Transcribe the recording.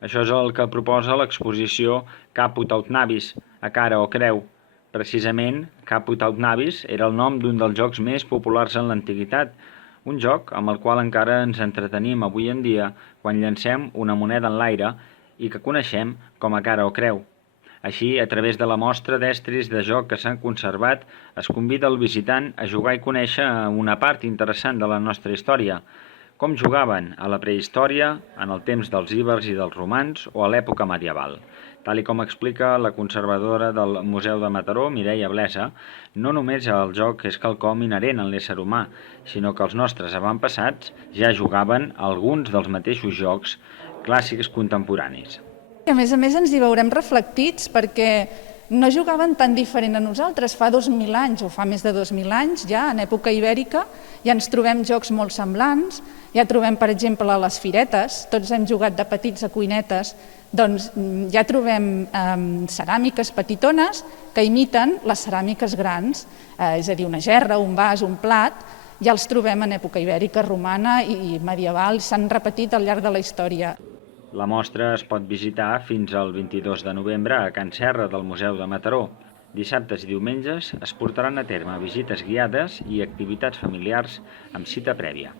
Això és el que proposa l'exposició Caput aut Navis, a cara o creu. Precisament, Caput aut Navis era el nom d'un dels jocs més populars en l'antiguitat, un joc amb el qual encara ens entretenim avui en dia quan llancem una moneda en l'aire i que coneixem com a cara o creu. Així, a través de la mostra d'estris de joc que s'han conservat, es convida el visitant a jugar i conèixer una part interessant de la nostra història, com jugaven a la prehistòria, en el temps dels ibers i dels romans o a l'època medieval. Tal i com explica la conservadora del Museu de Mataró, Mireia Blesa, no només el joc és quelcom inherent en l'ésser humà, sinó que els nostres avantpassats ja jugaven alguns dels mateixos jocs clàssics contemporanis. A més ens hi veurem reflectits perquè no jugaven tan diferent a nosaltres. Fa 2.000 anys o fa més de 2.000 anys, ja en època ibèrica, ja ens trobem jocs molt semblants. Ja trobem, per exemple, les firetes, tots hem jugat de petits a cuinetes, doncs ja trobem ceràmiques petitones que imiten les ceràmiques grans, és a dir, una gerra, un vas, un plat, ja els trobem en època ibèrica, romana i medieval, s'han repetit al llarg de la història. La mostra es pot visitar fins al 22 de novembre a Can Serra del Museu de Mataró. Dissabtes i diumenges es portaran a terme visites guiades i activitats familiars amb cita prèvia.